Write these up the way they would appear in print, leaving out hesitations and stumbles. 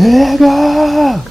Nigga!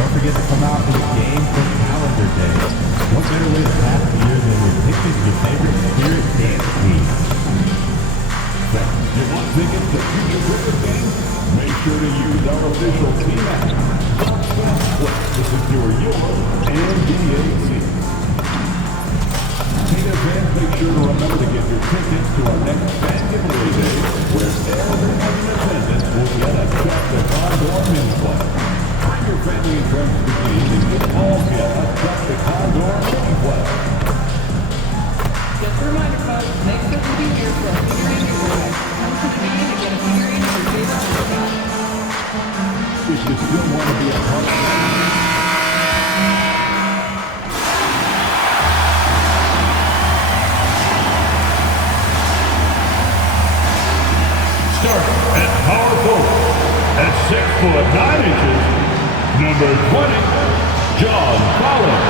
Don't forget to come out for the game for calendar day. What better way to pass the year than with picking your favorite spirit dance team? You want tickets to future cricket games? Make sure to use our official team app to secure your NBA seats. Team fans, make sure to remember to get your tickets to our next fan giveaway day, where everyone in attendance will get a check to Condor mini play. Bring your family and friends to the game and you all get a check to Condor mini play. Just a reminder, folks, next week we'll be here for our figurine giveaway. Come to the game and get a figurine of your favorite superstar. If you still want to be a part of it, Starting at power forward at 6'9", number 20, John Collins.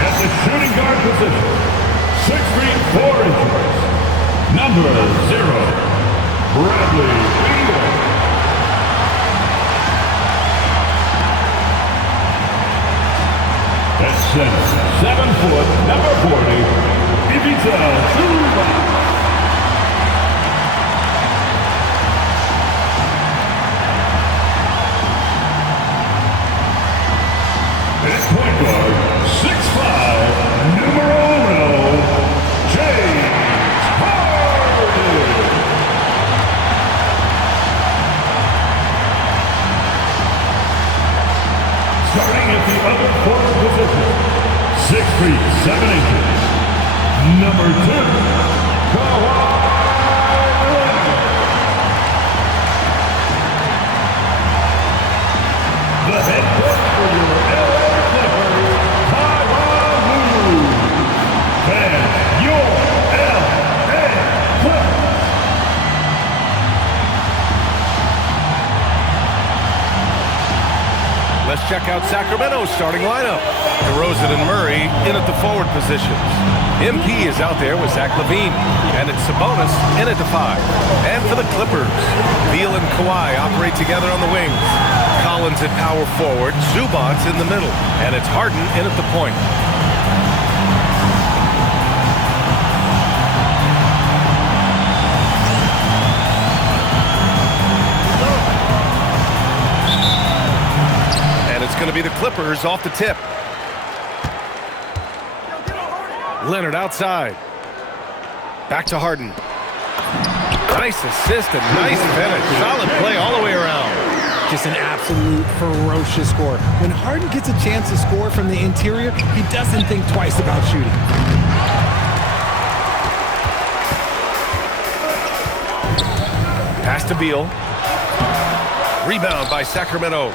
At the shooting guard position, 6 feet 4 inches, number 0, Bradley Beal. At center, 7 foot, number 40, Ivica Zubac. At point guard, 6'5", numero 1, James Harden. Starting at the other forward position, 6 feet 7 inches, number 2, Kawhi Leonard. The head coach for your LA Clippers, Tyronn Lue. And your LA Clippers. Let's check out Sacramento's starting lineup. DeRozan and Murray in at the forward positions. MP is out there with Zach LaVine. And it's Sabonis in at the 5. And for the Clippers, Beal and Kawhi operate together on the wings. Collins at power forward, Zubac in the middle. And it's Harden in at the point. Going to be the Clippers off the tip. Leonard outside. Back to Harden. Nice assist and nice finish. Solid play all the way around. Just an absolute ferocious score. When Harden gets a chance to score from the interior, he doesn't think twice about shooting. Pass to Beal. Rebound by Sacramento.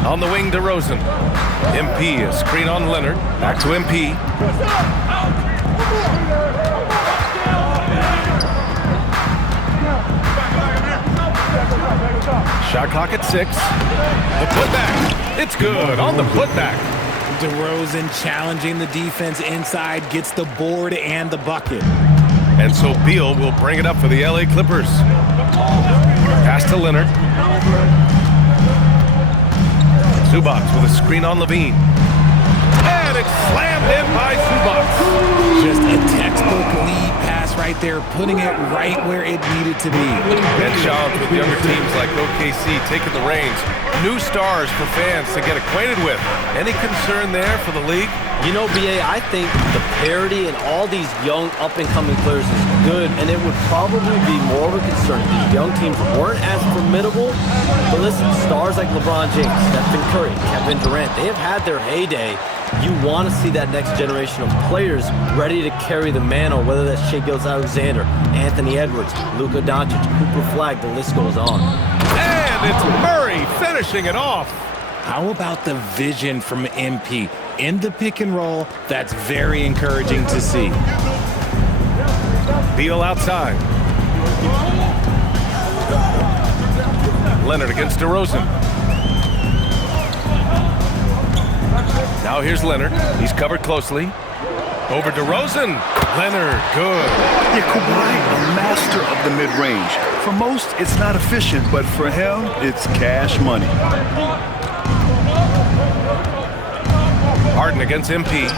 On the wing, DeRozan. MP, a screen on Leonard. Back to MP. Shot clock at 6. The putback. It's good on the putback. DeRozan challenging the defense inside, gets the board and the bucket. And so Beal will bring it up for the LA Clippers. Pass to Leonard. Zubac with a screen on LaVine. And it's slammed in by Zubac. Just a textbook lead pass right right there, putting it right where it needed to be. And Shams with younger teams like OKC taking the reins. New stars for fans to get acquainted with. Any concern there for the league? You know, BA, I think the parity in all these young up-and-coming players is good, and it would probably be more of a concern if these young teams weren't as formidable. But listen, stars like LeBron James, Stephen Curry, Kevin Durant, they have had their heyday. You want to see that next generation of players ready to carry the mantle, whether that's Shai Gilgeous-Alexander, Anthony Edwards, Luka Doncic, Cooper Flag, the list goes on. And it's Murray finishing it off. How about the vision from MP? In the pick and roll, that's very encouraging to see. Beal outside. Leonard against DeRozan. Now here's Leonard. He's covered closely. Over DeRozan. Leonard, good. Yeah, Kawhi, a master of the mid-range. For most, it's not efficient, but for him, it's cash money. Harden against MP.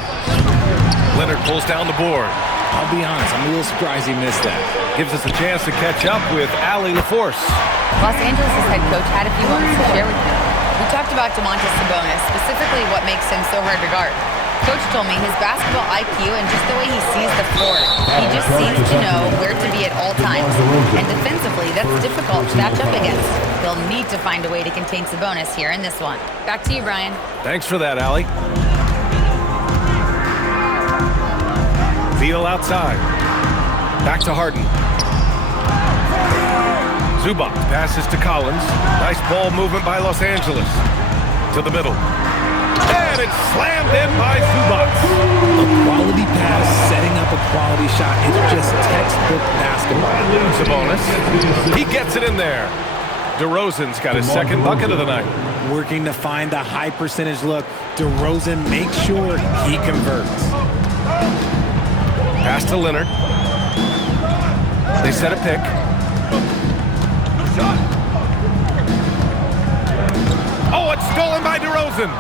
Leonard pulls down the board. I'll be honest, I'm a little surprised he missed that. Gives us a chance to catch up with Allie LaForce. Los Angeles' head coach had a few moments to share with me. We talked about Domantas Sabonis, specifically what makes him so hard to guard. Coach told me his basketball IQ and just the way he sees the floor. He just seems to know where to be at all times. And defensively, that's difficult to match up against. They'll need to find a way to contain Sabonis here in this one. Back to you, Brian. Thanks for that, Allie. Beal outside. Back to Harden. Zubac passes to Collins. Nice ball movement by Los Angeles. To the middle. And it's slammed in by Zubac. A quality pass, setting up a quality shot. It's just textbook basketball. Sabonis. He gets it in there. DeRozan's got his second bucket of the night. Working to find a high percentage look. DeRozan makes sure he converts. Pass to Leonard. They set a pick. Oh, it's stolen by DeRozan.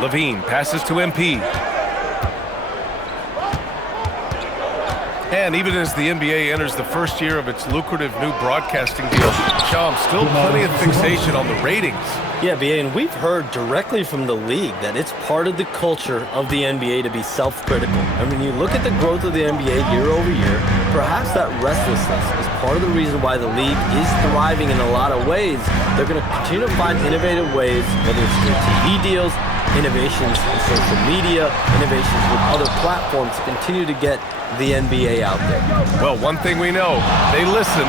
Levine passes to MP. And even as the NBA enters the first year of its lucrative new broadcasting deal, Shams, still plenty of fixation on the ratings. Yeah, BA, and we've heard directly from the league that it's part of the culture of the NBA to be self-critical. I mean, you look at the growth of the NBA year over year, perhaps that restlessness is part of the reason why the league is thriving in a lot of ways. They're going to continue to find innovative ways, whether it's through TV deals, innovations in social media, innovations with other platforms to continue to get the NBA out there. Well, one thing we know, they listen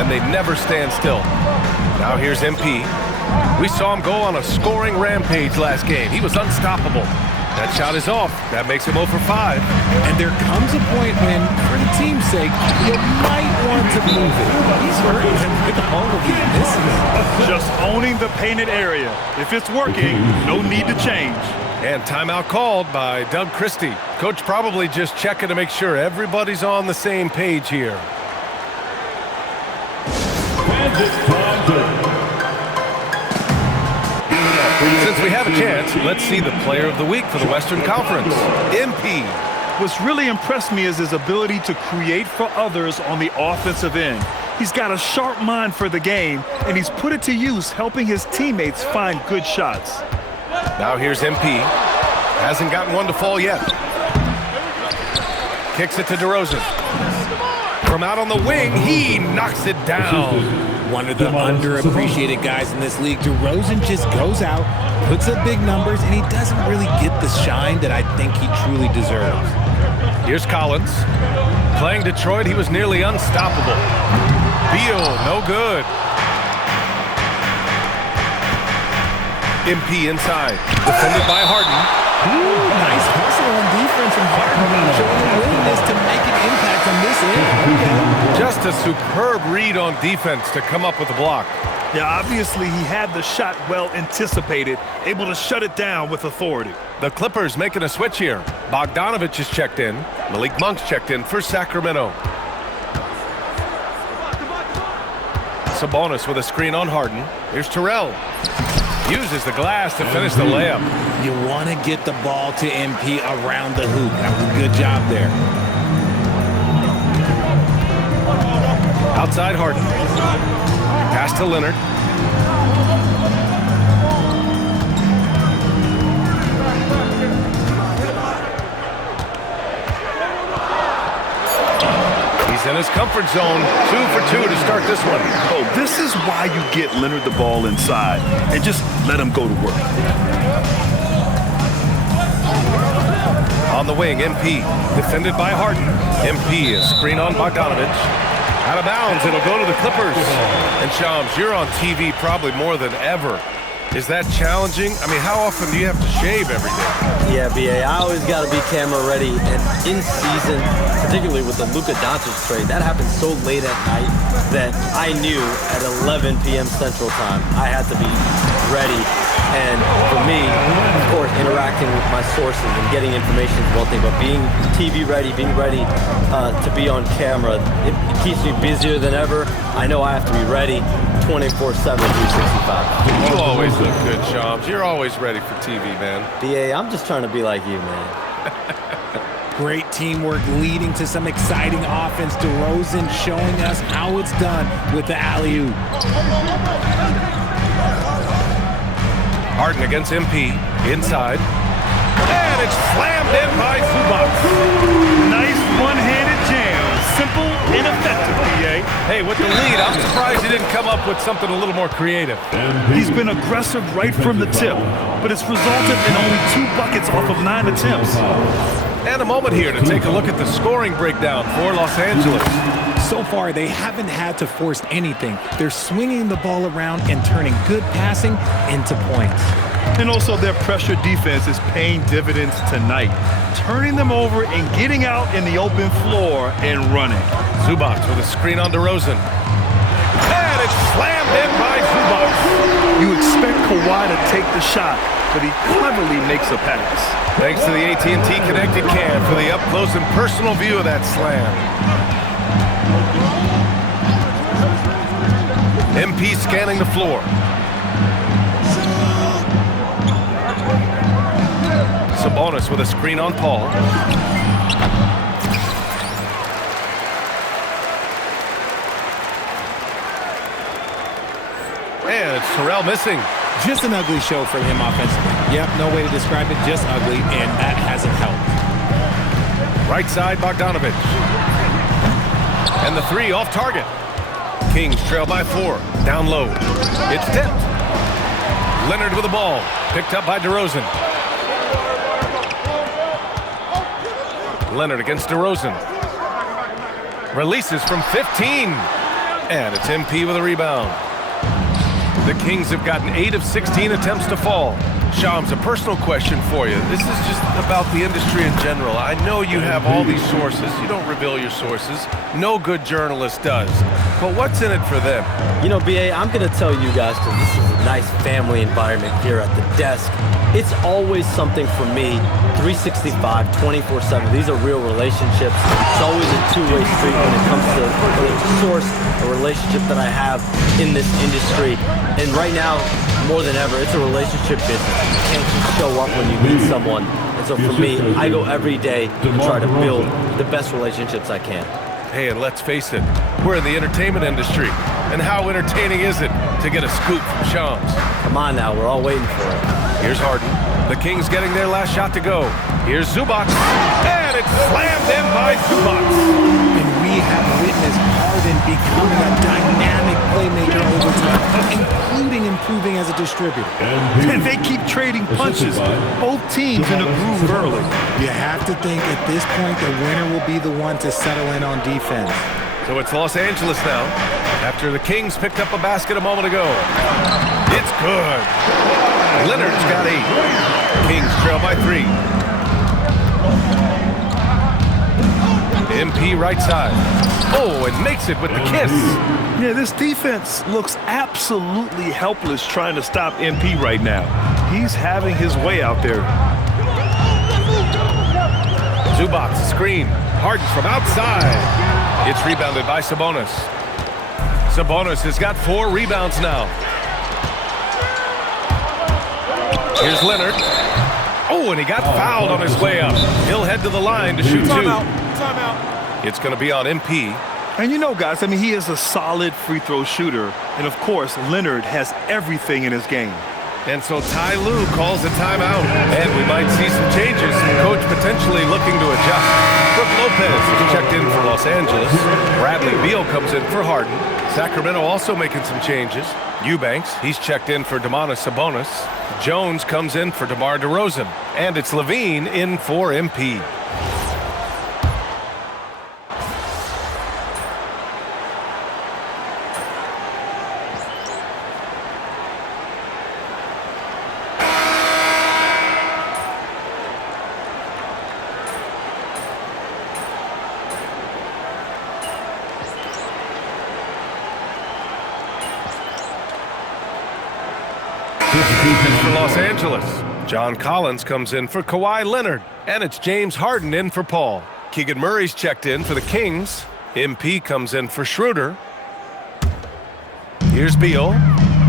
and they never stand still. Now here's MP. We saw him go on a scoring rampage last game. He was unstoppable. That shot is off. That makes him 0 for 5. And there comes a point when, for the team's sake, you might want to move it. He's hurting him with all of these misses. Just owning the painted area. If it's working, no need to change. And timeout called by Doug Christie. Coach probably just checking to make sure everybody's on the same page here. And it's time to... Since we have a chance, let's see the player of the week for the Western Conference. MP. What's really impressed me is his ability to create for others on the offensive end. He's got a sharp mind for the game, and he's put it to use helping his teammates find good shots. Now here's MP. Hasn't gotten one to fall yet. Kicks it to DeRozan. From out on the wing, he knocks it down. One of the underappreciated guys in this league. DeRozan just goes out, puts up big numbers, and he doesn't really get the shine that I think he truly deserves. Here's Collins. Playing Detroit, he was nearly unstoppable. Beal, no good. MP inside. Defended by Harden. Ooh, nice hustle on defense from Harden, showing a willingness to make an impact on this end. Just a superb read on defense to come up with the block. Yeah, obviously he had the shot well anticipated, able to shut it down with authority. The Clippers making a switch here. Bogdanovich is checked in. Malik Monk's checked in for Sacramento. Sabonis with a screen on Harden. Here's Terrell. Uses the glass to finish the layup. You want to get the ball to MP around the hoop. That was a good job there. Outside Harden. Pass to Leonard. He's in his comfort zone. 2 for 2 to start this one. Oh, this is why you get Leonard the ball inside and just let him go to work. On the wing, MP. Defended by Harden. MP is screen on Bogdanovich. Out of bounds, it'll go to the Clippers. And Shams, you're on TV probably more than ever. Is that challenging? I mean, how often do you have to shave every day? Yeah, BA, I always got to be camera ready. And in season, particularly with the Luka Doncic trade, that happened so late at night that I knew at 11 p.m. Central Time I had to be ready. And for me, of course, interacting with my sources and getting information is one thing, but being TV ready, being ready to be on camera, it keeps me busier than ever. I know I have to be ready 24/7, 365. You always look good, Shams. You're always ready for TV, man. BA, I'm just trying to be like you, man. Great teamwork leading to some exciting offense. DeRozan showing us how it's done with the alley-oop. Harden against MP. Inside. And it's slammed in by Zubac. Nice one-handed jam. Simple and effective, BA. Hey, with the lead, I'm surprised he didn't come up with something a little more creative. He's been aggressive right from the tip, but it's resulted in only 2 buckets off of 9 attempts. And a moment here to take a look at the scoring breakdown for Los Angeles. So far, they haven't had to force anything. They're swinging the ball around and turning good passing into points. And also their pressure defense is paying dividends tonight, turning them over and getting out in the open floor and running. Zubac with a screen on DeRozan. And it's slammed in by Zubac. You expect Kawhi to take the shot, but he cleverly makes a pass. Thanks to the AT&T Connected Cam for the up-close and personal view of that slam. MP scanning the floor. Sabonis with a screen on Paul. And it's Terrell missing. Just an ugly show for him offensively. Yep, no way to describe it, just ugly, and that hasn't helped. Right side, Bogdanovich. And the 3 off target. Kings trail by 4. Down low. It's tipped. Leonard with the ball. Picked up by DeRozan. Leonard against DeRozan. Releases from 15. And it's MP with a rebound. The Kings have gotten 8 of 16 attempts to fall. Shams, a personal question for you. This is just about the industry in general. I know you have all these sources. You don't reveal your sources. No good journalist does. But what's in it for them? You know, BA, I'm going to tell you guys, because this is a nice family environment here at the desk. It's always something for me, 365, 24/7. These are real relationships. It's always a two-way street when it comes to whether it's a source, a relationship that I have in this industry. And right now, more than ever, it's a relationship business. You can't just show up when you need someone. And so for me, I go every day to try to build the best relationships I can. Hey, and let's face it, we're in the entertainment industry. And how entertaining is it to get a scoop from Shams? Come on now, we're all waiting for it. Here's Harden. The Kings getting their last shot to go. Here's Zubac. And it's slammed in by Zubac. And we have witnessed Harden becoming a dynamic playmaker over time, including improving as a distributor. And they keep trading punches. Both teams in a groove early. You have to think at this point the winner will be the one to settle in on defense. So it's Los Angeles now, after the Kings picked up a basket a moment ago. It's good. Leonard's got 8. Kings trail by 3. MP right side. Oh, and makes it with the kiss. Yeah, this defense looks absolutely helpless trying to stop MP right now. He's having his way out there. Zubac screen. Harden from outside. It's rebounded by Sabonis. Sabonis has got 4 rebounds now. Here's Leonard. Oh, and he got fouled on his way up. He'll head to the line to shoot 2. Timeout. It's going to be on MP. And you know, guys, I mean, he is a solid free throw shooter. And, of course, Leonard has everything in his game. And so Ty Lue calls a timeout. And we might see some changes. Coach potentially looking to adjust. Brooke Lopez is checked in for Los Angeles. Bradley Beal comes in for Harden. Sacramento also making some changes. Eubanks, he's checked in for Domantas Sabonis. Jones comes in for DeMar DeRozan. And it's Levine in for MP. For Los Angeles, John Collins comes in for Kawhi Leonard, and it's James Harden in for Paul. Keegan Murray's checked in for the Kings. MP comes in for Schroeder. Here's Beal.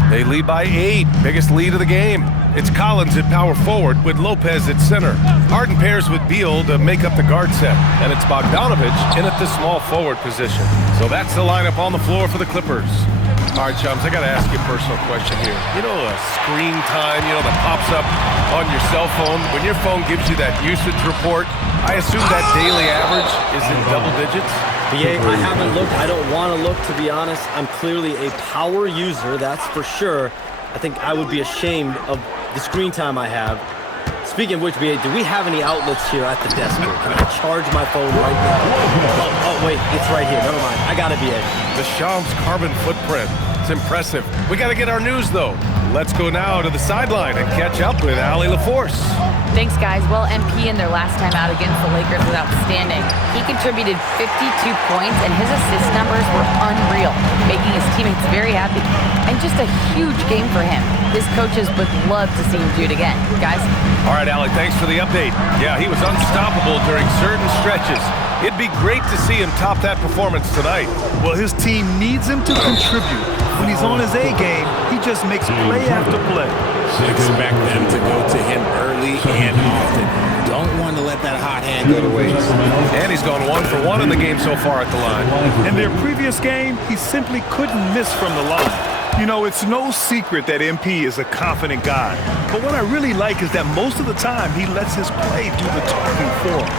They lead by 8, biggest lead of the game. It's Collins at power forward with Lopez at center. Harden pairs with Beal to make up the guard set, and it's Bogdanovich in at the small forward position. So that's the lineup on the floor for the Clippers. All right, chums, I got to ask you a personal question here. You know, screen time, that pops up on your cell phone. When your phone gives you that usage report, I assume that daily average is in double digits? BA, I haven't looked. I don't want to look, to be honest. I'm clearly a power user, that's for sure. I think I would be ashamed of the screen time I have. Speaking of which, BA, do we have any outlets here at the desk here? Can I charge my phone right now? Oh, wait, it's right here. Never mind. I got it, BA. The Shams carbon footprint. It's impressive. We got to get our news, though. Let's go now to the sideline and catch up with Allie LaForce. Thanks, guys. Well, MP in their last time out against the Lakers was outstanding. He contributed 52 points, and his assist numbers were unreal, making his teammates very happy. And just a huge game for him. His coaches would love to see him do it again. Guys? All right, Allie, thanks for the update. Yeah, he was unstoppable during certain stretches. It'd be great to see him top that performance tonight. Well, his team needs him to contribute. When he's on his A game, he just makes play after play. Expect them to go to him early and often. Don't want to let that hot hand go to waste. And he's gone 1 for 1 in the game so far at the line. In their previous game, he simply couldn't miss from the line. You know, it's no secret that MP is a confident guy. But what I really like is that most of the time he lets his play do the talking for him.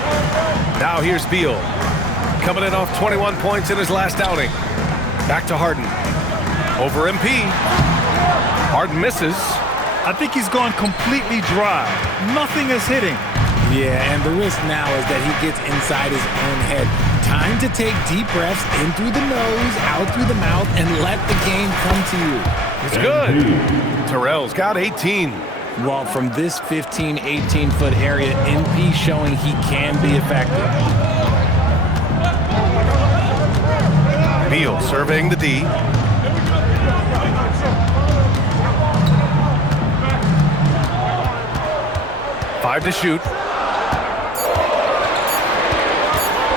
Now here's Beal. Coming in off 21 points in his last outing. Back to Harden. Over MP. Harden misses. I think he's gone completely dry. Nothing is hitting. Yeah, and the risk now is that he gets inside his own head. Time to take deep breaths in through the nose, out through the mouth, and let the game come to you. It's good. Terrell's got 18. Well, from this 15, 18-foot area, MP showing he can be effective. Beal surveying the D. Five to shoot.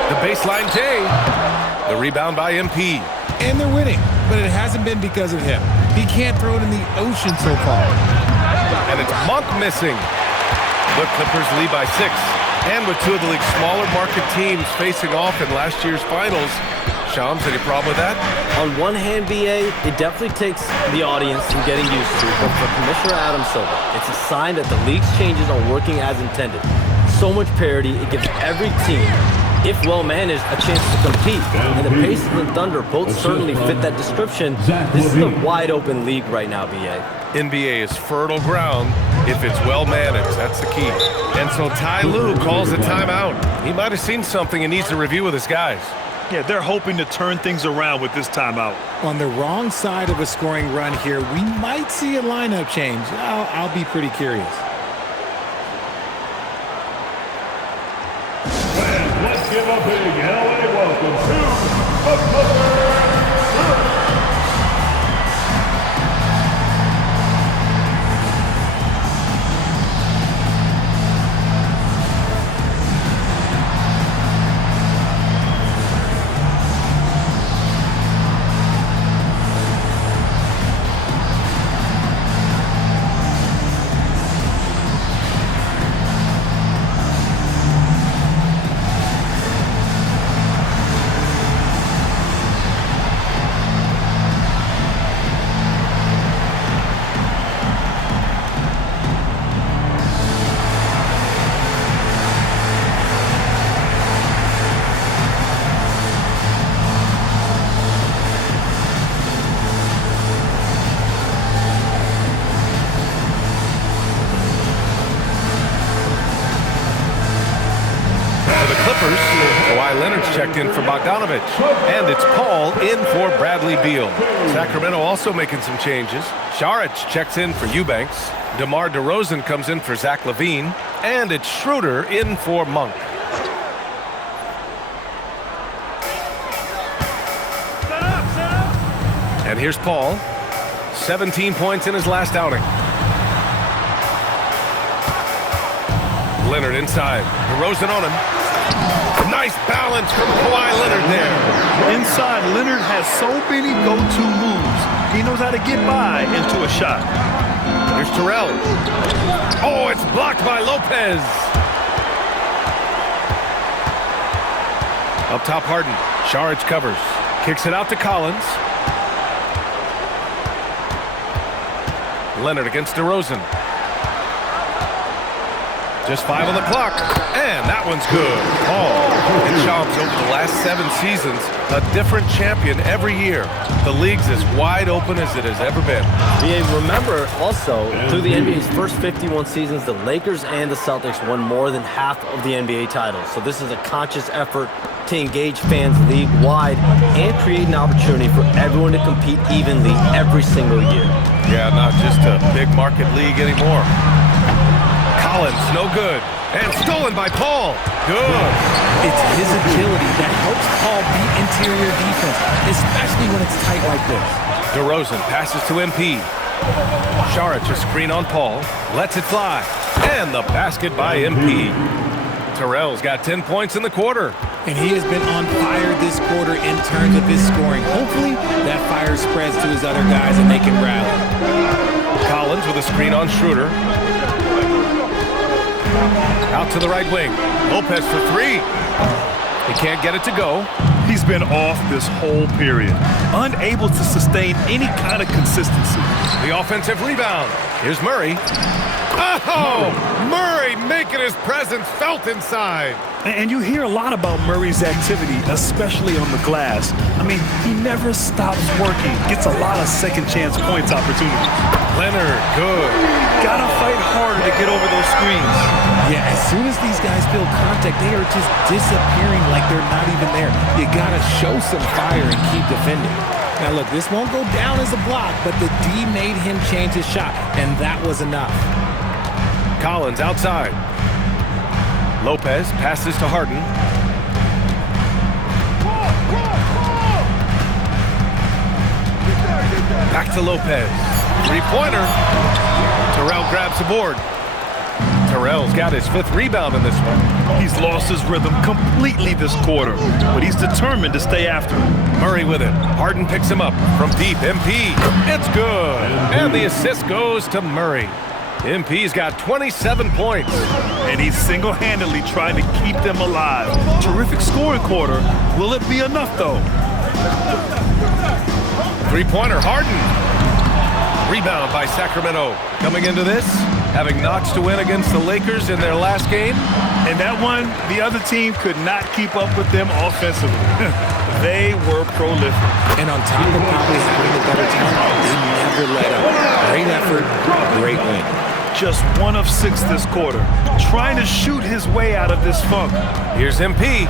The baseline J. The rebound by MP. And they're winning, but it hasn't been because of him. He can't throw it in the ocean so far. And it's Monk missing. The Clippers lead by 6. And with 2 of the league's smaller market teams facing off in last year's finals, Shams, any problem with that? On one hand, BA, it definitely takes the audience some getting used to, but for Commissioner Adam Silver, it's a sign that the league's changes are working as intended. So much parity, it gives every team, if well managed, a chance to compete. And the Pacers and Thunder both certainly fit that description. This is a wide open league right now, BA. NBA is fertile ground if it's well managed. That's the key. And so Ty Lue calls a timeout. He might have seen something and needs to review with his guys. Yeah, they're hoping to turn things around with this timeout. On the wrong side of a scoring run here, we might see a lineup change. I'll be pretty curious. And let's give a big LA welcome to the Clippers. the Clippers, Kawhi Leonard's checked in for Bogdanovich. And it's Paul in for Bradley Beal. Sacramento also making some changes. Saric checks in for Eubanks. DeMar DeRozan comes in for Zach LaVine. And it's Schroeder in for Monk. And here's Paul. 17 points in his last outing. Leonard inside. DeRozan on him. Nice balance from Kawhi Leonard there. Inside, Leonard has so many go-to moves. He knows how to get by into a shot. Here's Terrell. Oh, it's blocked by Lopez. Up top, Harden. Saric covers. Kicks it out to Collins. Leonard against DeRozan. Just 5 on the clock. And that one's good. Paul and Shams over the last 7 seasons, a different champion every year. The league's as wide open as it has ever been. Yeah, remember also, through the NBA's first 51 seasons, the Lakers and the Celtics won more than half of the NBA titles. So this is a conscious effort to engage fans league-wide and create an opportunity for everyone to compete evenly every single year. Yeah, not just a big market league anymore. Collins, no good. And stolen by Paul. Good. It's his agility that helps Paul beat interior defense, especially when it's tight like this. DeRozan passes to MP. Saric a screen on Paul. Lets it fly. And the basket by MP. Terrell's got 10 points in the quarter. And he has been on fire this quarter in terms of his scoring. Hopefully, that fire spreads to his other guys and they can rally. Collins with a screen on Schroeder. Out to the right wing. Lopez for 3. He can't get it to go. He's been off this whole period, unable to sustain any kind of consistency. The offensive rebound. Here's Murray. Oh! Murray making his presence felt inside. And you hear a lot about Murray's activity, especially on the glass. I mean, he never stops working, gets a lot of second chance points opportunities. Leonard, good. Gotta fight harder to get over those screens. Yeah, as soon as these guys feel contact, they are just disappearing like they're not even there. You gotta show some fire and keep defending. Now look, this won't go down as a block, but the D made him change his shot, and that was enough. Collins outside. Lopez passes to Harden. Back to Lopez. 3-pointer. Terrell grabs the board. Terrell's got his 5th rebound in this one. He's lost his rhythm completely this quarter, but he's determined to stay after it. Murray with it. Harden picks him up from deep. MP. It's good. And the assist goes to Murray. MP's got 27 points. And he's single-handedly trying to keep them alive. Terrific scoring quarter. Will it be enough, though? 3-pointer, Harden. Rebound by Sacramento. Coming into this, having notched to win against the Lakers in their last game. And that one, the other team could not keep up with them offensively. They were prolific. And on top of probably having the better talent, they never let up. Great effort, great win. Just 1 of 6 this quarter, trying to shoot his way out of this funk. Here's MP.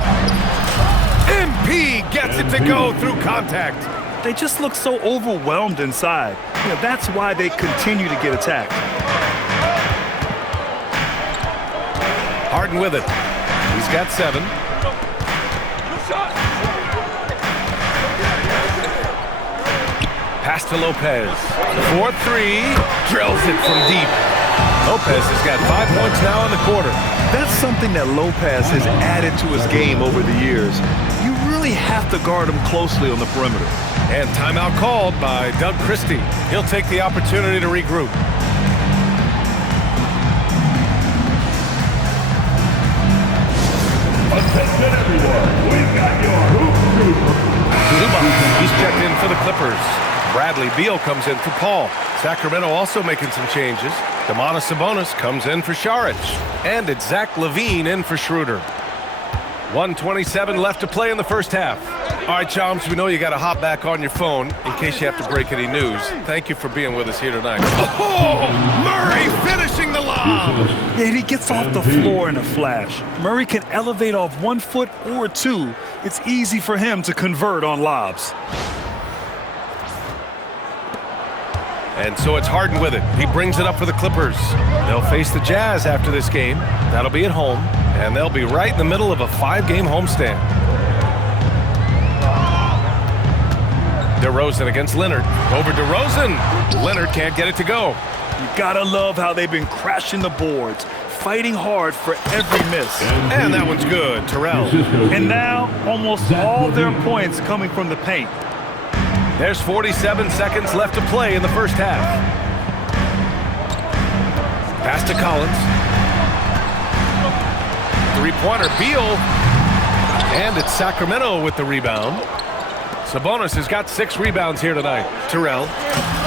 MP gets it to go through contact. They just look so overwhelmed inside. You know, that's why they continue to get attacked. Harden with it. He's got 7. Pass to Lopez. 4-3. Drills it from deep. Lopez has got 5 points now in the quarter. That's something that Lopez has added to his game over the years. You really have to guard him closely on the perimeter. And timeout called by Doug Christie. He'll take the opportunity to regroup. Attention everyone, we've got your hoop Zubac, he's checked in for the Clippers. Bradley Beal comes in for Paul. Sacramento also making some changes. Sabonis comes in for Saric. And it's Zach LaVine in for Schroeder. 1:27 left to play in the first half. All right, Chomps, we know you got to hop back on your phone in case you have to break any news. Thank you for being with us here tonight. Oh, Murray finishing the lob. Yeah, he gets off the floor in a flash. Murray can elevate off 1 foot or 2. It's easy for him to convert on lobs. And so it's Harden with it. He brings it up for the Clippers. They'll face the Jazz after this game. That'll be at home, and they'll be right in the middle of a 5-game homestand. DeRozan against Leonard. Over DeRozan. Leonard can't get it to go. You gotta love how they've been crashing the boards, fighting hard for every miss. And that one's good. Terrell. And now, almost all their points coming from the paint. There's 47 seconds left to play in the first half. Pass to Collins. Three-pointer, Beal. And it's Sacramento with the rebound. Sabonis has got 6 rebounds here tonight. Terrell.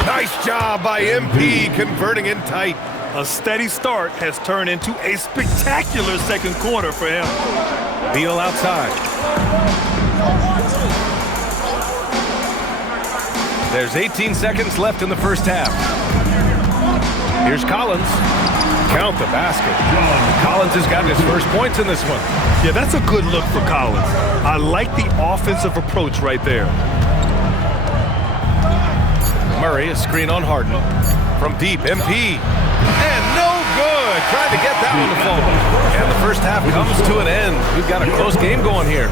Nice job by MP converting in tight. A steady start has turned into a spectacular second quarter for him. Beal outside. There's 18 seconds left in the first half. Here's Collins. Count the basket. Collins has gotten his first points in this one. Yeah, that's a good look for Collins. I like the offensive approach right there. Murray, a screen on Harden. From deep, MP. And no good. Trying to get that one to fall. And the first half comes to an end. We've got a close game going here.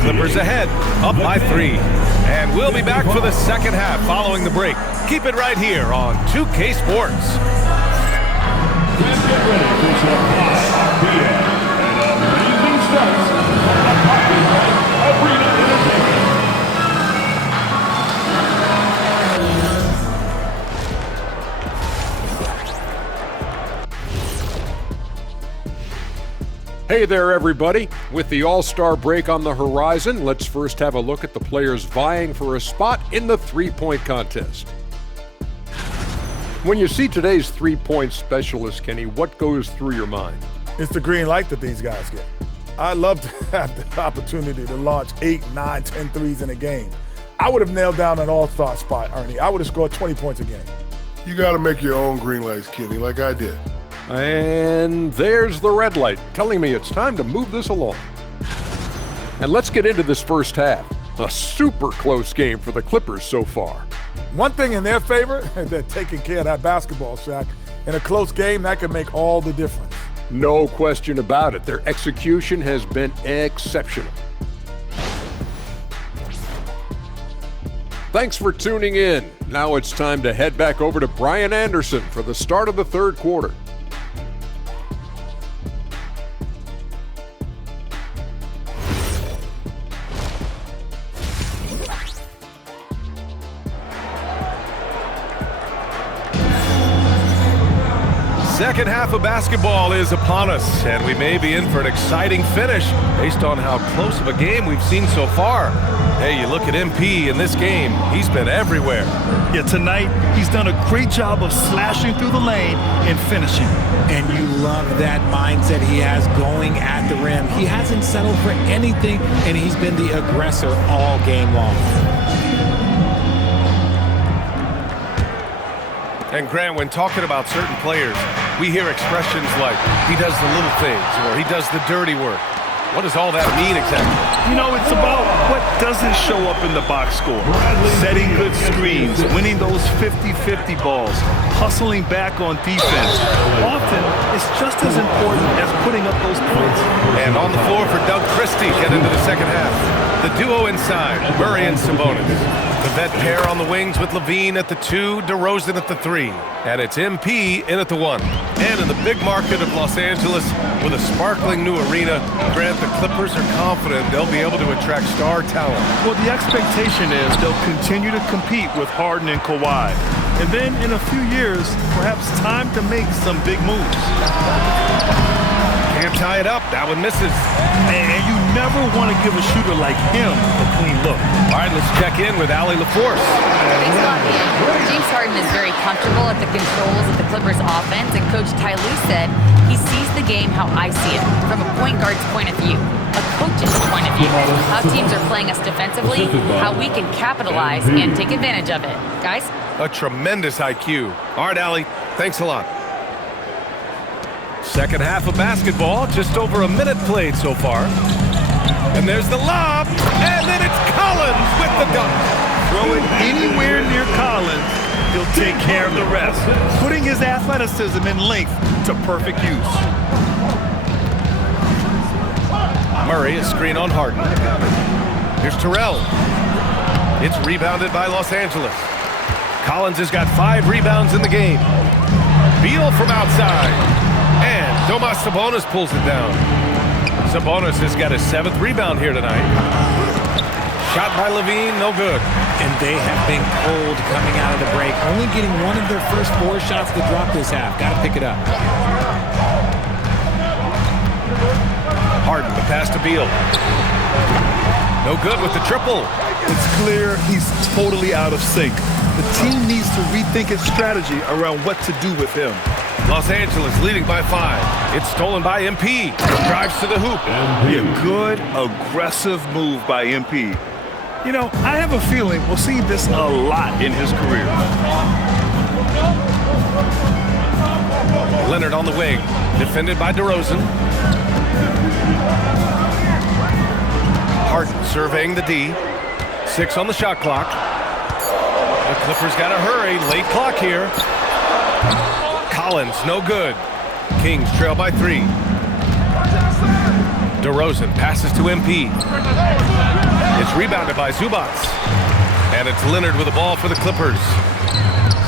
Clippers ahead, up by 3. And we'll be back for the second half following the break. Keep it right here on 2K Sports. Then get ready for some high RPM and amazing stunts from the copyright Arena Entertainment. Hey there, everybody. With the All-Star break on the horizon, let's first have a look at the players vying for a spot in the three-point contest. When you see today's three-point specialist, Kenny, what goes through your mind? It's the green light that these guys get. I'd love to have the opportunity to launch 8, 9, 10 threes in a game. I would have nailed down an all-star spot, Ernie. I would have scored 20 points a game. You got to make your own green lights, Kenny, like I did. And there's the red light, telling me it's time to move this along. And let's get into this first half. A super close game for the Clippers so far. One thing in their favor, they're taking care of that basketball, Shaq. In a close game, that can make all the difference. No question about it. Their execution has been exceptional. Thanks for tuning in. Now it's time to head back over to Brian Anderson for the start of the third quarter. Second half of basketball is upon us, and we may be in for an exciting finish based on how close of a game we've seen so far. Hey, you look at MP in this game, he's been everywhere. Yeah, tonight, he's done a great job of slashing through the lane and finishing. And you love that mindset he has going at the rim. He hasn't settled for anything, and he's been the aggressor all game long. And Grant, when talking about certain players, we hear expressions like, he does the little things, or he does the dirty work. What does all that mean exactly? You know, it's about what doesn't show up in the box score. Setting good screens, winning those 50-50 balls, hustling back on defense. Often, it's just as important as putting up those points. And on the floor for Doug Christie, get into the second half. The duo inside, Murray and Sabonis. The vet pair on the wings with Levine at the 2, DeRozan at the 3. And it's MP in at the 1. And in the big market of Los Angeles, with a sparkling new arena, Grant, the Clippers are confident they'll be able to attract star talent. Well, the expectation is they'll continue to compete with Harden and Kawhi. And then in a few years, perhaps time to make some big moves. Can't tie it up. That one misses. And you never want to give a shooter like him a clean look. All right, let's check in with Allie LaForce. Thanks a lot, Ian. James Harden is very comfortable at the controls of the Clippers offense, and Coach Ty Lue said he sees the game how I see it, from a point guard's point of view. A coach review. How teams are playing us defensively, how we can capitalize and take advantage of it. Guys? A tremendous IQ. All right, Allie, thanks a lot. Second half of basketball, just over a minute played so far. And there's the lob, and then it's Collins with the dunk. Throw it anywhere near Collins, he'll take care of the rest, putting his athleticism and length to perfect use. Murray, a screen on Harden. Here's Terrell. It's rebounded by Los Angeles. Collins has got 5 rebounds in the game. Beal from outside. And Domas Sabonis pulls it down. Sabonis has got his 7th rebound here tonight. Shot by Levine, no good. And they have been cold coming out of the break. Only getting one of their first 4 shots to drop this half. Got to pick it up. Harden, the pass to Beal. No good with the triple. It's clear he's totally out of sync. The team needs to rethink its strategy around what to do with him. Los Angeles leading by 5. It's stolen by MP. Drives to the hoop. A good, aggressive move by MP. You know, I have a feeling we'll see this a lot in his career. Leonard on the wing. Defended by DeRozan. Harden surveying the D. 6 on the shot clock. The Clippers got to hurry. Late clock here. Collins, no good. Kings trail by 3. DeRozan passes to MP. It's rebounded by Zubats. And it's Leonard with the ball for the Clippers.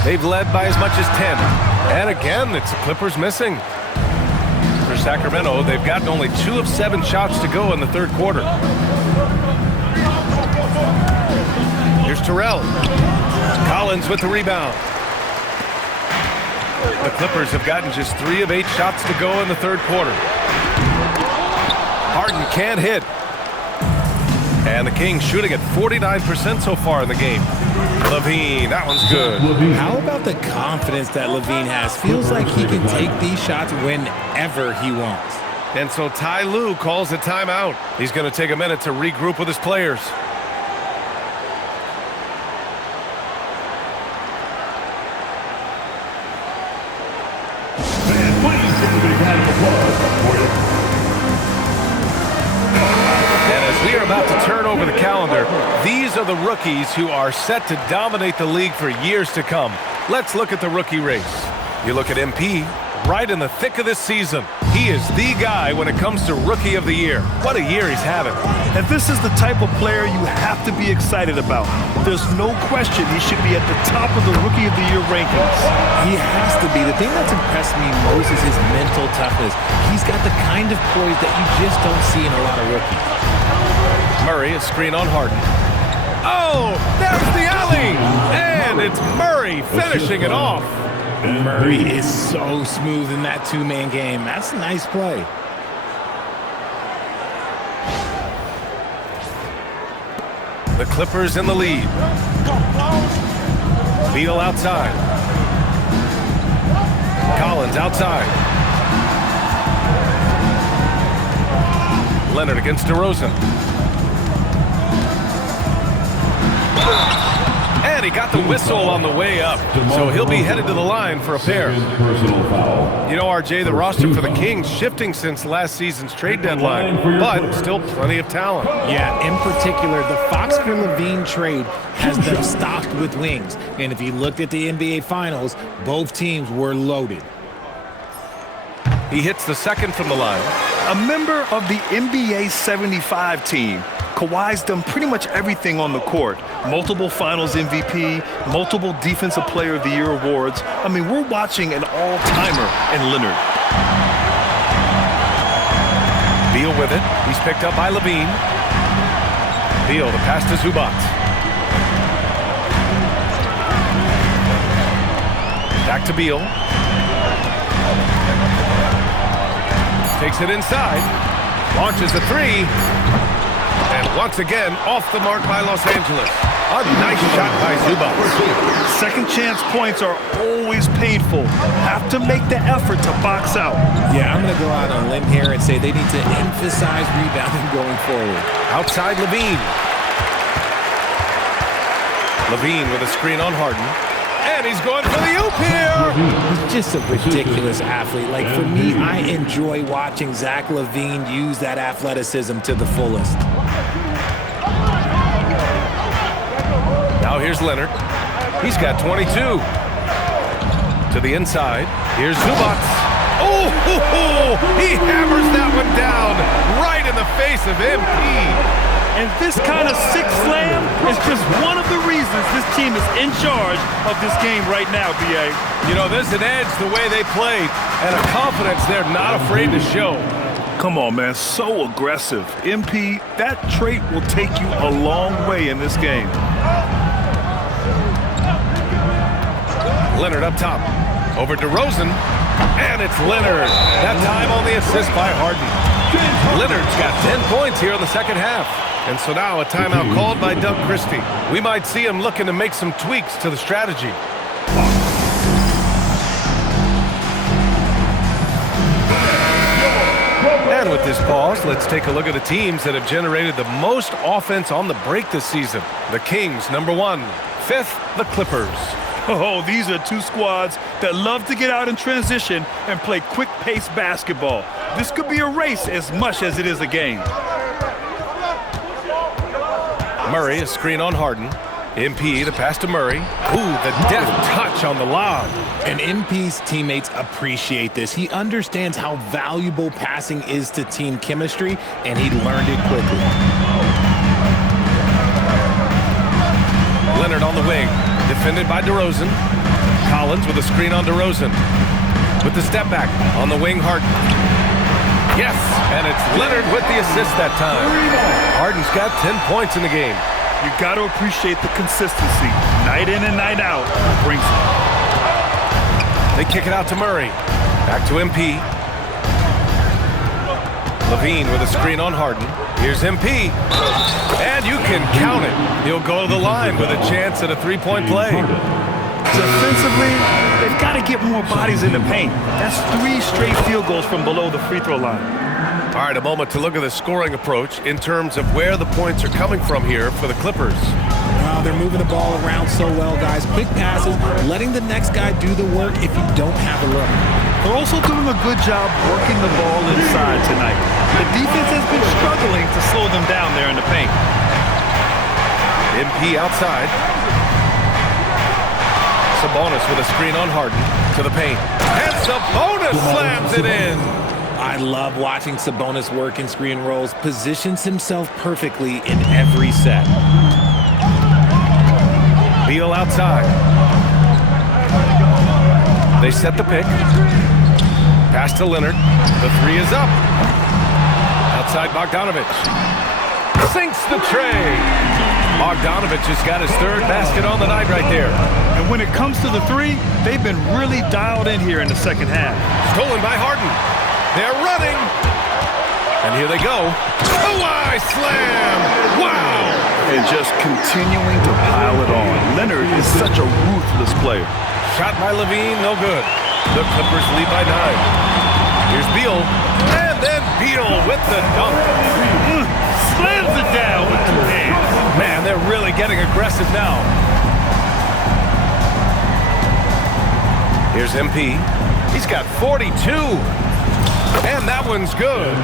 They've led by as much as 10. And again, it's the Clippers missing. For Sacramento, they've gotten only 2 of 7 shots to go in the third quarter. Here's Terrell. Collins with the rebound. The Clippers have gotten just 3 of 8 shots to go in the third quarter. Harden can't hit. And the Kings shooting at 49% so far in the game. Levine, that one's good. How about the confidence that Levine has? Feels like he can take these shots whenever he wants. And so Ty Lue calls a timeout. He's going to take a minute to regroup with his players. We are about to turn over the calendar. These are the rookies who are set to dominate the league for years to come. Let's look at the rookie race. You look at MP, right in the thick of this season. He is the guy when it comes to Rookie of the Year. What a year he's having. And this is the type of player you have to be excited about. There's no question he should be at the top of the Rookie of the Year rankings. He has to be. The thing that's impressed me most is his mental toughness. He's got the kind of poise that you just don't see in a lot of rookies. Murray, a screen on Harden. Oh, there's the alley! And it's Murray finishing it off. Murray is so smooth in that 2-man game. That's a nice play. The Clippers in the lead. Beal outside. Collins outside. Leonard against DeRozan. And he got the whistle on the way up. So he'll be headed to the line for a pair. You know, RJ, the roster for the Kings shifting since last season's trade deadline, but still plenty of talent. Yeah, in particular, the Fox for Levine trade has them stocked with wings. And if you looked at the NBA Finals, both teams were loaded. He hits the second from the line. A member of the NBA 75 team, Kawhi's done pretty much everything on the court. Multiple Finals MVP, multiple Defensive Player of the Year awards. I mean, we're watching an all-timer in Leonard. Beal with it. He's picked up by Levine. Beal, the pass to Zubac. Back to Beal. Takes it inside. Launches a 3. And once again, off the mark by Los Angeles. A nice shot by Zubac. Second chance points are always painful. Have to make the effort to box out. Yeah, I'm going to go out on a limb here and say they need to emphasize rebounding going forward. Outside Levine. Levine with a screen on Harden. And he's going for the oop here. He's just a ridiculous athlete. Like, for me, I enjoy watching Zach LaVine use that athleticism to the fullest. Now here's Leonard. He's got 22. To the inside. Here's Zubac. Oh, he hammers that one down right in the face of MP. And this kind of sick slam is just one of the reasons this team is in charge of this game right now, B.A. You know, there's an edge the way they played and a confidence they're not afraid to show. Come on, man. So aggressive. MP, that trait will take you a long way in this game. Leonard up top. Over DeRozan. And it's Leonard. That time on the assist by Harden. Leonard's got 10 points here in the second half. And so now a timeout called by Doug Christie. We might see him looking to make some tweaks to the strategy. And with this pause, let's take a look at the teams that have generated the most offense on the break this season. The Kings, number 1. 5th, the Clippers. Oh, these are two squads that love to get out in transition and play quick-paced basketball. This could be a race as much as it is a game. Murray, a screen on Harden. MP, the pass to Murray. Ooh, the deft touch on the lob. And MP's teammates appreciate this. He understands how valuable passing is to team chemistry, and he learned it quickly. Leonard on the wing, defended by DeRozan. Collins with a screen on DeRozan. With the step back on the wing, Harden. Yes, and it's Leonard with the assist that time. Harden's got 10 points in the game. You got to appreciate the consistency. Night in and night out brings it. They kick it out to Murray. Back to MP. Levine with a screen on Harden. Here's MP. And you can count it. He'll go to the line with a chance at a three-point play. Defensively, they've got to get more bodies in the paint. That's 3 straight field goals from below the free throw line. All right, a moment to look at the scoring approach in terms of where the points are coming from here for the Clippers. Wow, they're moving the ball around so well, guys. Quick passes, letting the next guy do the work if you don't have a look. They're also doing a good job working the ball inside tonight. The defense has been struggling to slow them down there in the paint. MP outside. Sabonis with a screen on Harden to the paint. And Sabonis slams it in. I love watching Sabonis work in screen rolls. Positions himself perfectly in every set. Beal outside. They set the pick. Pass to Leonard. The 3 is up. Outside Bogdanovich. Sinks the tray. Bogdanovich has got his 3rd basket on the night right there. And when it comes to the 3, they've been really dialed in here in the second half. Stolen by Harden. They're running. And here they go. Oh, slam. Wow. And just continuing to pile it on. Leonard is such a ruthless player. Shot by Levine, no good. The Clippers lead by 9. Here's Beal. And then Beal with the dunk. Slams it down with 2 hands. Man, they're really getting aggressive now. Here's MP. He's got 42. And that one's good.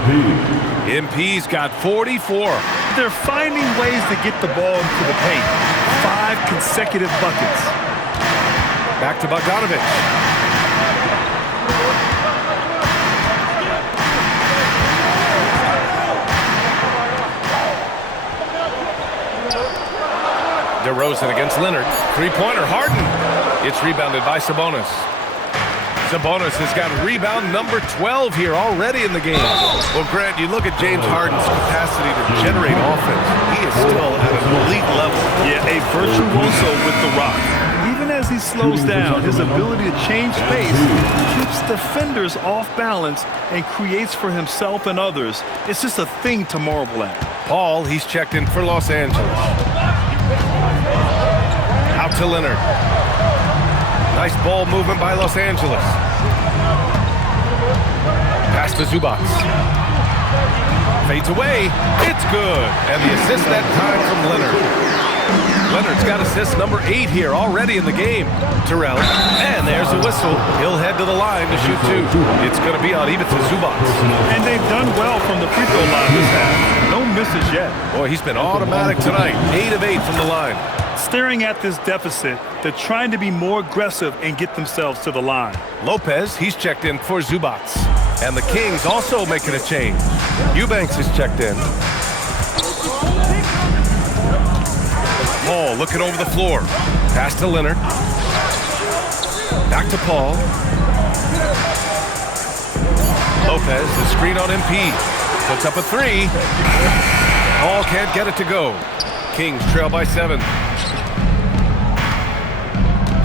MP's got 44. They're finding ways to get the ball into the paint. 5 consecutive buckets. Back to Bogdanovich. DeRozan against Leonard. 3-pointer, Harden. It's rebounded by Sabonis. Sabonis has got rebound number 12 here already in the game. Well, Grant, you look at James Harden's capacity to generate offense. He is still at an elite level. Yeah, a virtuoso with the rock. Even as he slows down, his ability to change pace keeps defenders off balance and creates for himself and others. It's just a thing to marvel at. Paul, he's checked in for Los Angeles. Out to Leonard. Nice ball movement by Los Angeles. Pass to Zubac. Fades away. It's good. And the assist that time from Leonard. Leonard's got assist number 8 here already in the game. Terrell. And there's a whistle. He'll head to the line to shoot 2. It's going to be on even to Zubac. And they've done well from the free throw line this half. No misses yet. Boy, he's been automatic tonight. 8 of 8 from the line. Staring at this deficit, they're trying to be more aggressive and get themselves to the line. Lopez, he's checked in for Zubac. And the Kings also making a change. Eubanks is checked in. Paul looking over the floor. Pass to Leonard. Back to Paul. Lopez, the screen on MP. Puts up a 3. Paul can't get it to go. Kings trail by 7.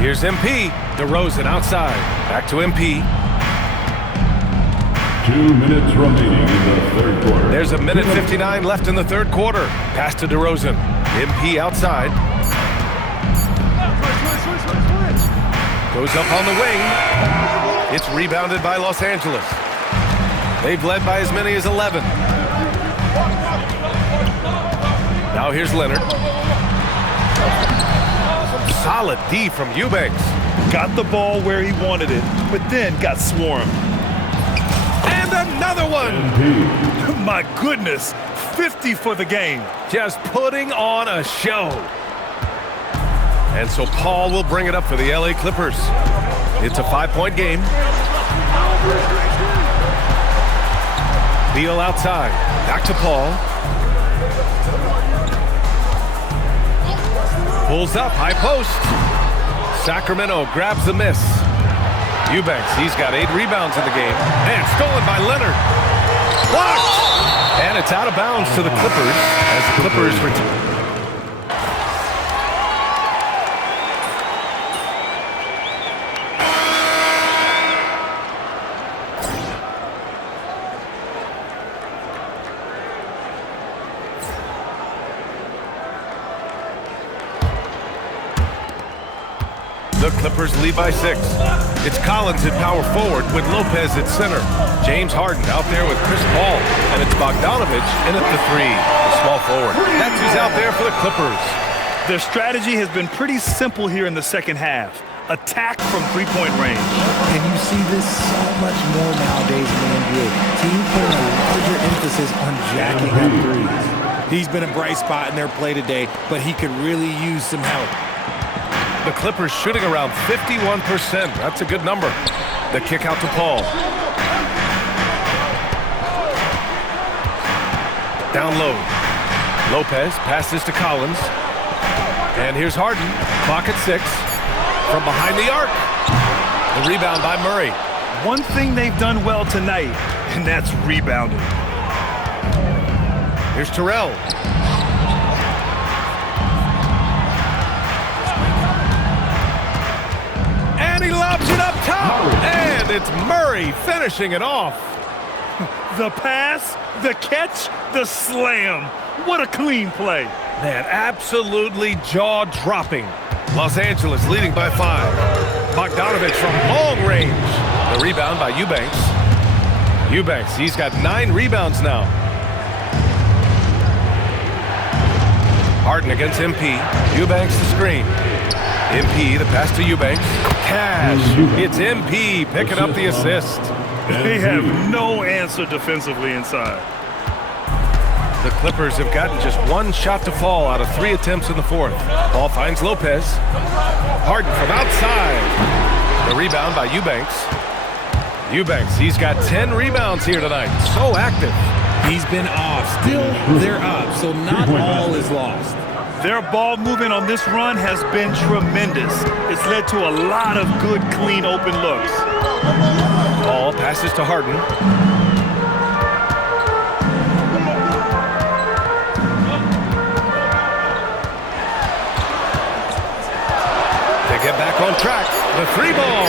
Here's MP. DeRozan outside. Back to MP. 2 minutes remaining in the third quarter. There's a minute 59 left in the third quarter. Pass to DeRozan. MP outside. Goes up on the wing. It's rebounded by Los Angeles. They've led by as many as 11. Now here's Leonard. Solid D from Eubanks. Got the ball where he wanted it, but then got swarmed. And another one. My goodness, 50 for the game. Just putting on a show. And so Paul will bring it up for the LA Clippers. It's a 5-point game. Beal outside. Back to Paul. Pulls up, high post. Sacramento grabs the miss. Eubanks, he's got 8 rebounds in the game. And stolen by Leonard. Blocked! And it's out of bounds to the Clippers as the Clippers return. The Clippers lead by 6. It's Collins at power forward with Lopez at center. James Harden out there with Chris Paul. And it's Bogdanovich in at the 3, the small forward. That's who's out there for the Clippers. Their strategy has been pretty simple here in the second half. Attack from three-point range. And you see this so much more nowadays in the NBA. Teams putting a larger emphasis on jacking up threes. He's been a bright spot in their play today, but he could really use some help. The Clippers shooting around 51%. That's a good number. The kick out to Paul. Down low. Lopez passes to Collins. And here's Harden. Clock at 6. From behind the arc. The rebound by Murray. One thing they've done well tonight, and that's rebounding. Here's Terrell. And he lobs it up top. And it's Murray finishing it off. The pass, the catch, the slam. What a clean play. Man, absolutely jaw-dropping. Los Angeles leading by 5. Bogdanovich from long range. The rebound by Eubanks. Eubanks, he's got 9 rebounds now. Harden against MP. Eubanks the screen. MP, the pass to Eubanks. Cash. It's MP picking up the assist. They have no answer defensively inside. The Clippers have gotten just 1 shot to fall out of 3 attempts in the 4th. Ball finds Lopez. Harden from outside. The rebound by Eubanks. Eubanks, he's got 10 rebounds here tonight. So active. He's been off. Still, they're up, so not all is lost. Their ball movement on this run has been tremendous. It's led to a lot of good, clean, open looks. Ball passes to Harden. They get back on track. The 3 ball.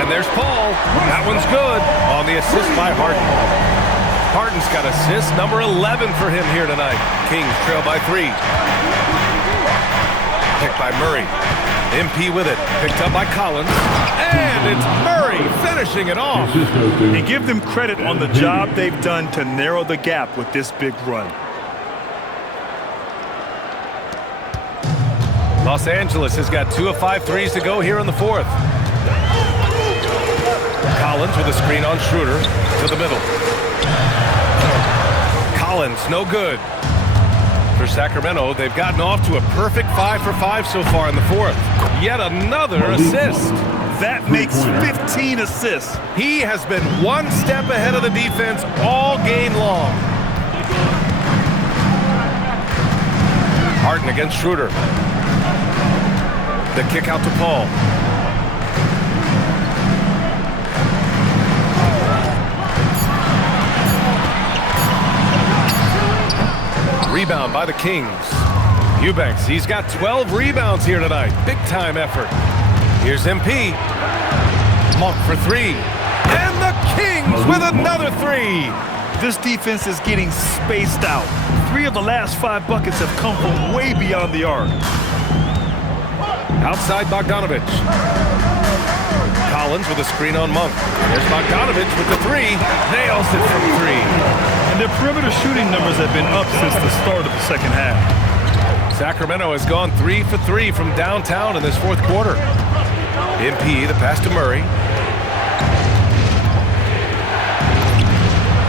And there's Paul. That one's good on the assist by Harden. Harden's got assist number 11 for him here tonight. Kings trail by 3. Picked by Murray. MP with it. Picked up by Collins. And it's Murray finishing it off. And give them credit on the job they've done to narrow the gap with this big run. Los Angeles has got 2 of 5 threes to go here in the fourth. Collins with a screen on Schroeder to the middle. Collins, no good. For Sacramento, they've gotten off to a perfect 5 for 5 so far in the fourth. Yet another assist. That makes 15 assists. He has been one step ahead of the defense all game long. Harden against Schroeder. The kick out to Paul. Rebound by the Kings. Eubanks, he's got 12 rebounds here tonight. Big time effort. Here's MP. Monk for 3. And the Kings with another 3. This defense is getting spaced out. 3 of the last 5 buckets have come from way beyond the arc. Outside Bogdanovich. Collins with a screen on Monk. There's Bogdanovich with the 3. Nails it from 3. And their perimeter shooting numbers have been up since the start of the second half. Sacramento has gone 3 for 3 from downtown in this fourth quarter. MP, the pass to Murray.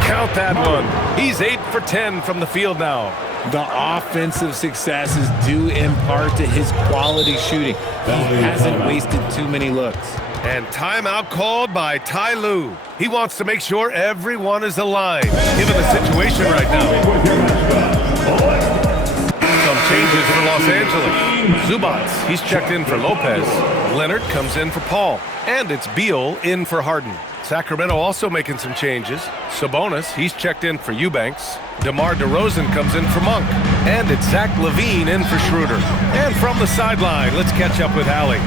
Count that one. He's 8 for 10 from the field now. The offensive success is due in part to his quality shooting. He hasn't wasted too many looks. And timeout called by Ty Lue. He wants to make sure everyone is aligned, given the situation right now. Some changes for Los Angeles. Zubats, he's checked in for Lopez. Leonard comes in for Paul. And it's Beal in for Harden. Sacramento also making some changes. Sabonis, he's checked in for Eubanks. DeMar DeRozan comes in for Monk. And it's Zach LaVine in for Schroeder. And from the sideline, let's catch up with Allie.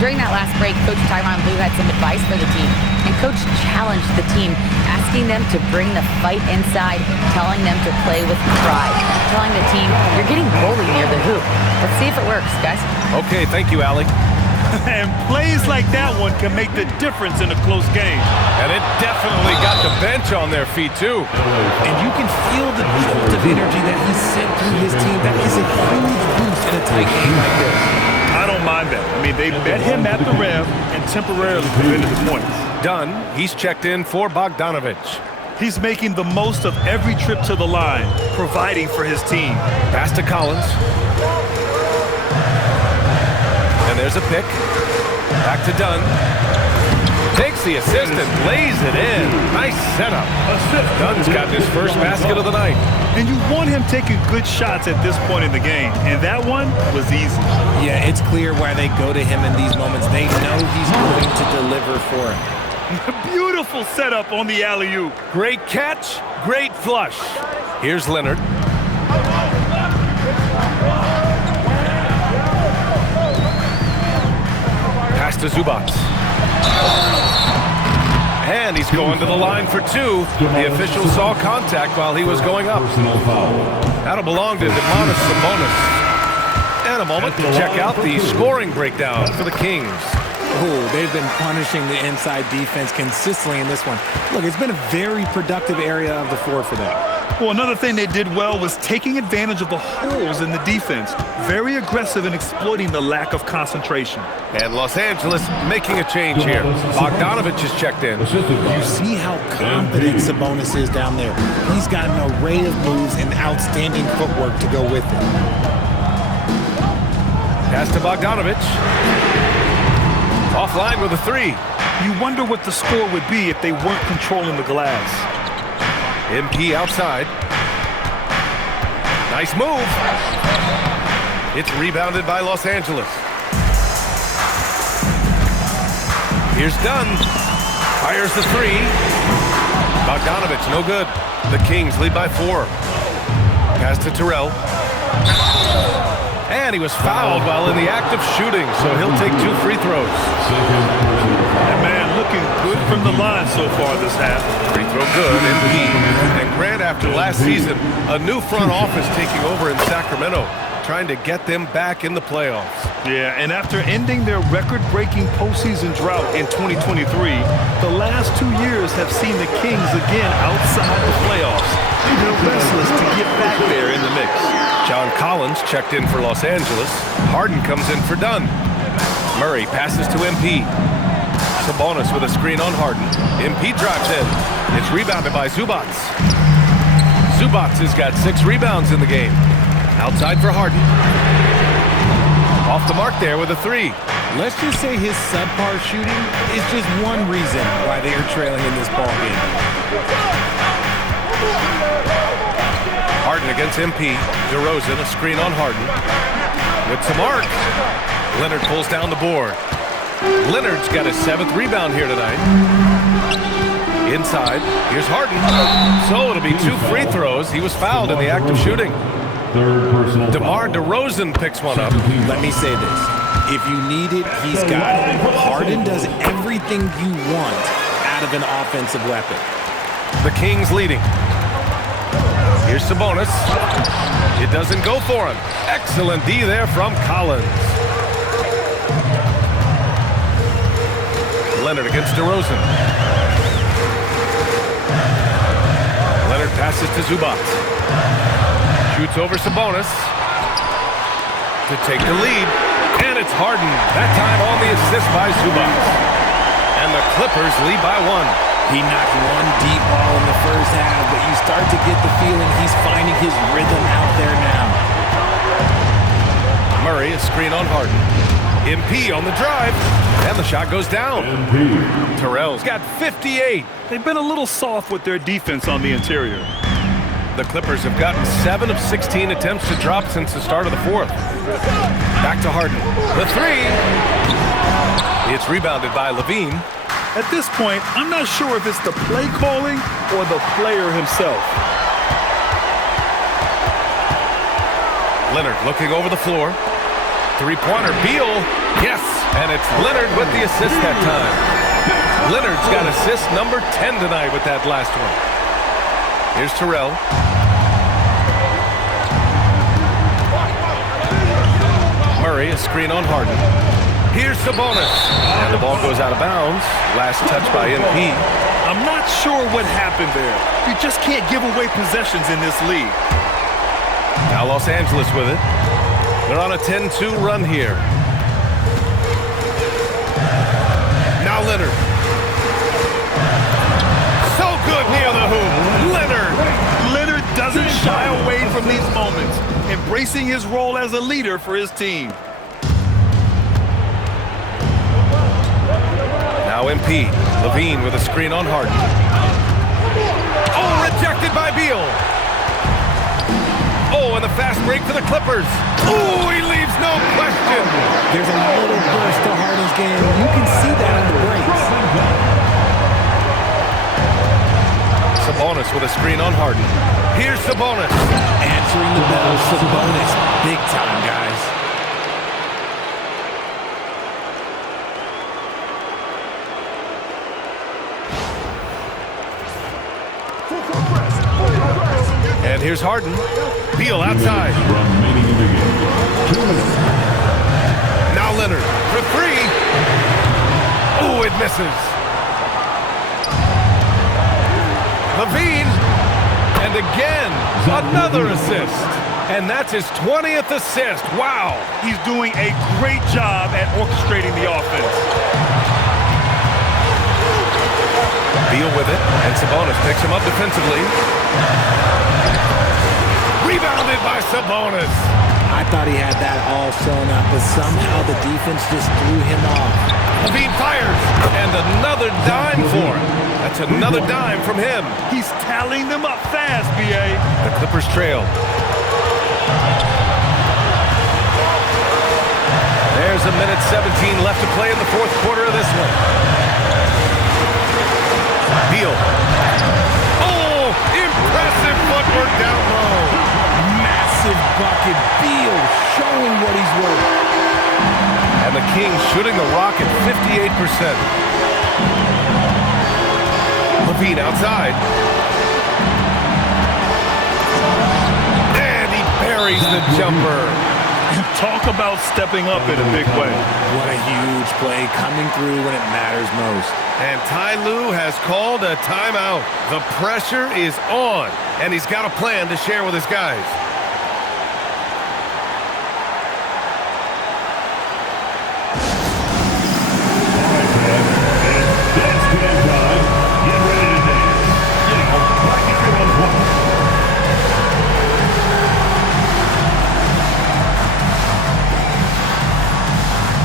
During that last break, Coach Tyronn Lue had some advice for the team. And Coach challenged the team, asking them to bring the fight inside, telling them to play with pride, telling the team, you're getting bullied near the hoop. Let's see if it works, guys. Okay, thank you, Allie. And plays like that one can make the difference in a close game. And it definitely got the bench on their feet, too. And you can feel the jolt of energy that he sent through his team. That is a huge boost in a tight game like this. I don't mind that. I mean, they met him at the rim and temporarily prevented the points. Dunn, he's checked in for Bogdanovich. He's making the most of every trip to the line, providing for his team. Pass to Collins. And there's a pick. Back to Dunn. Takes the assist and lays it in. Nice setup. Dunn's got his first basket of the night. And you want him taking good shots at this point in the game. And that one was easy. Yeah, it's clear why they go to him in these moments. They know he's going to deliver for him. Beautiful setup on the alley-oop. Great catch, great flush. Here's Leonard. Pass to Zubats. And he's going to the line for 2. The official saw contact while he was going up. That'll belong to Domantas Sabonis. And a moment to check out the scoring breakdown for the Kings. Oh, they've been punishing the inside defense consistently in this one. Look, it's been a very productive area of the floor for them. Well, another thing they did well was taking advantage of the holes in the defense. Very aggressive in exploiting the lack of concentration. And Los Angeles making a change here. Bogdanovich is checked in. You see how confident Sabonis is down there. He's got an array of moves and outstanding footwork to go with it. Pass to Bogdanovich. Offline with a 3. You wonder what the score would be if they weren't controlling the glass. MP outside. Nice move. It's rebounded by Los Angeles. Here's Dunn. Fires the 3. Bogdanovich, no good. The Kings lead by 4. Pass to Terrell. And he was fouled while in the act of shooting, so he'll take 2 free throws. And man, looking good from the line so far this half. Free throw good, MP. And Grant, after last season, a new front office taking over in Sacramento. trying to get them back in the playoffs. Yeah, and after ending their record-breaking postseason drought in 2023, the last 2 years have seen the Kings again outside the playoffs. They're restless to get back there in the mix. John Collins checked in for Los Angeles. Harden comes in for Dunn. Murray passes to MP. Sabonis with a screen on Harden. MP drives in. It's rebounded by Zubac. Zubac has got 6 rebounds in the game. Outside for Harden. Off the mark there with a 3. Let's just say his subpar shooting is just one reason why they are trailing in this ball game. Harden against MP. DeRozan, a screen on Harden. With some arc. Leonard pulls down the board. Leonard's got his 7th rebound here tonight. Inside, here's Harden. So it'll be 2 free throws. He was fouled in the act of shooting. DeMar DeRozan picks one up. Let me say this. If you need it, he's got it. Harden does everything you want out of an offensive weapon. The Kings leading. Here's Sabonis. It doesn't go for him. Excellent D there from Collins. Leonard against DeRozan. Leonard passes to Zubac. Shoots over Sabonis to take the lead. And it's Harden. That time on the assist by Zubac. And the Clippers lead by 1. He knocked one deep ball in the first half, but you start to get the feeling he's finding his rhythm out there now. Murray, a screen on Harden. MP on the drive, and the shot goes down. Terrell's got 58. They've been a little soft with their defense on the interior. The Clippers have gotten 7 of 16 attempts to drop since the start of the 4th. Back to Harden. The 3. It's rebounded by Levine. At this point, I'm not sure if it's the play calling or the player himself. Leonard looking over the floor. 3-pointer, Beal. Yes, and it's Leonard with the assist that time. Leonard's got assist number 10 tonight with that last one. Here's Terrell. Murray, a screen on Harden. Here's Sabonis. And the ball goes out of bounds. Last touch by MP. I'm not sure what happened there. You just can't give away possessions in this league. Now Los Angeles with it. They're on a 10-2 run here. Now Leonard. So good near the hoop. Leonard doesn't shy away from these moments, embracing his role as a leader for his team. Now MP. Levine with a screen on Harden. Oh, rejected by Beal. Oh, and the fast break for the Clippers. Oh, he leaves no question. There's a little burst to Harden's game. You can see that in the breaks. Sabonis with a screen on Harden. Here's Sabonis. Answering the bell, Sabonis. Big time, guys. And here's Harden. Beal outside. Now Leonard for 3. Oh, it misses. Levine. And again, another assist. And that's his 20th assist. Wow. He's doing a great job at orchestrating the offense. Beal with it, and Sabonis picks him up defensively. Rebounded by Sabonis. I thought he had that all sewn up, but somehow the defense just threw him off. Levine fires, and another dime for him. That's another dime from him. He's tallying them up fast, B.A. The Clippers trail. There's a minute 17 left to play in the 4th quarter of this one. Beal. Oh, impressive footwork down low. Massive bucket. Beal showing what he's worth. And the Kings shooting the rock at 58%. Levine outside. And he buries the jumper. Talk about stepping up in a big way. What a huge play coming through when it matters most. And Ty Lue has called a timeout. The pressure is on, and he's got a plan to share with his guys.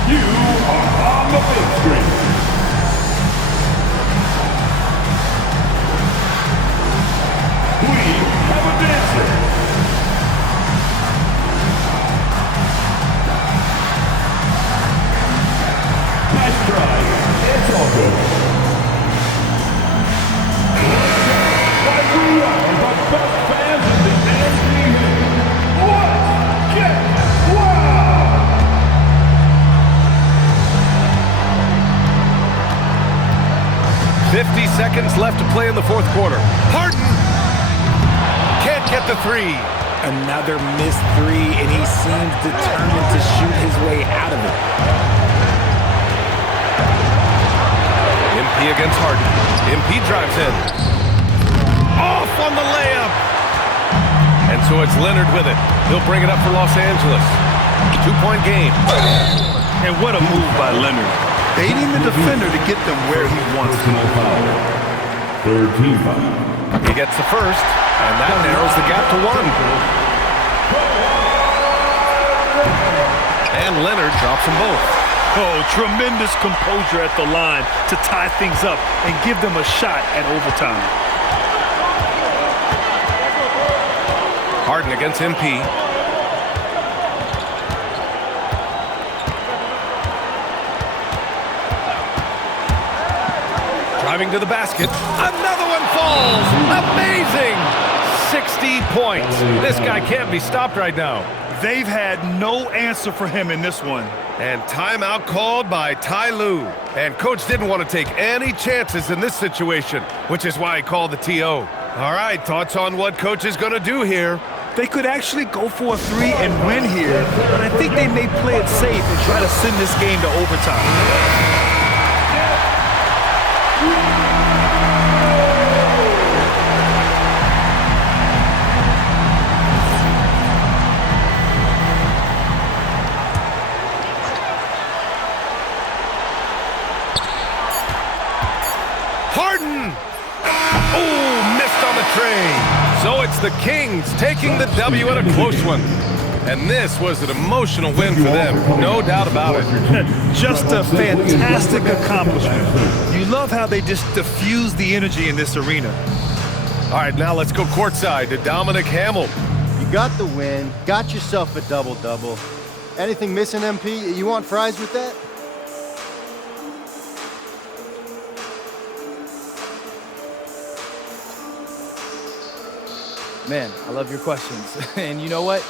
You are on the big screen. We have a dancer. Nice try. It's all good. Like we are the best fans in the NBA. Let's get wild! 50 seconds left to play in the fourth quarter. Harden can't get the three. Another missed three, and he seems determined to shoot his way out of it. MP against Harden. MP drives in. Off on the layup. And so it's Leonard with it. He'll bring it up for Los Angeles. 2-point game. And what a move by Leonard. Baiting the defender to get them where he wants them. Third team foul. He gets the first, and that narrows the gap to 1. And Leonard drops them both. Oh, tremendous composure at the line to tie things up and give them a shot at overtime. Harden against MP. Driving to the basket. Another one falls. Amazing. 60 points. This guy can't be stopped right now. They've had no answer for him in this one. And timeout called by Ty Lue. And coach didn't want to take any chances in this situation, which is why he called the TO. All right, thoughts on what coach is going to do here? They could actually go for a three and win here, but I think they may play it safe and try to send this game to overtime. Harden! Oh, missed on the tray. So it's the Kings taking the W in a close one. And this was an emotional win for them, no doubt about it. Just a fantastic accomplishment. You love how they just diffuse the energy in this arena. All right, now let's go courtside to Dominic Hamill. You got the win, got yourself a double-double. Anything missing, MP? You want fries with that? Man, I love your questions. And you know what?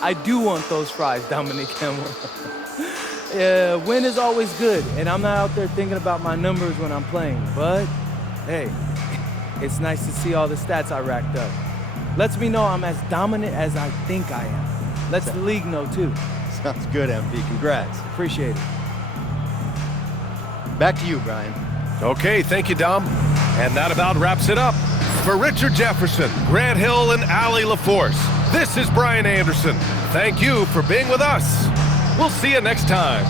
I do want those fries, Dominic Hamill. Win is always good, and I'm not out there thinking about my numbers when I'm playing. But, hey, it's nice to see all the stats I racked up. Lets me know I'm as dominant as I think I am. Lets the league know, too. Sounds good, MP. Congrats. Appreciate it. Back to you, Brian. Okay, thank you, Dom. And that about wraps it up. For Richard Jefferson, Grant Hill, and Allie LaForce, this is Brian Anderson. Thank you for being with us. We'll see you next time.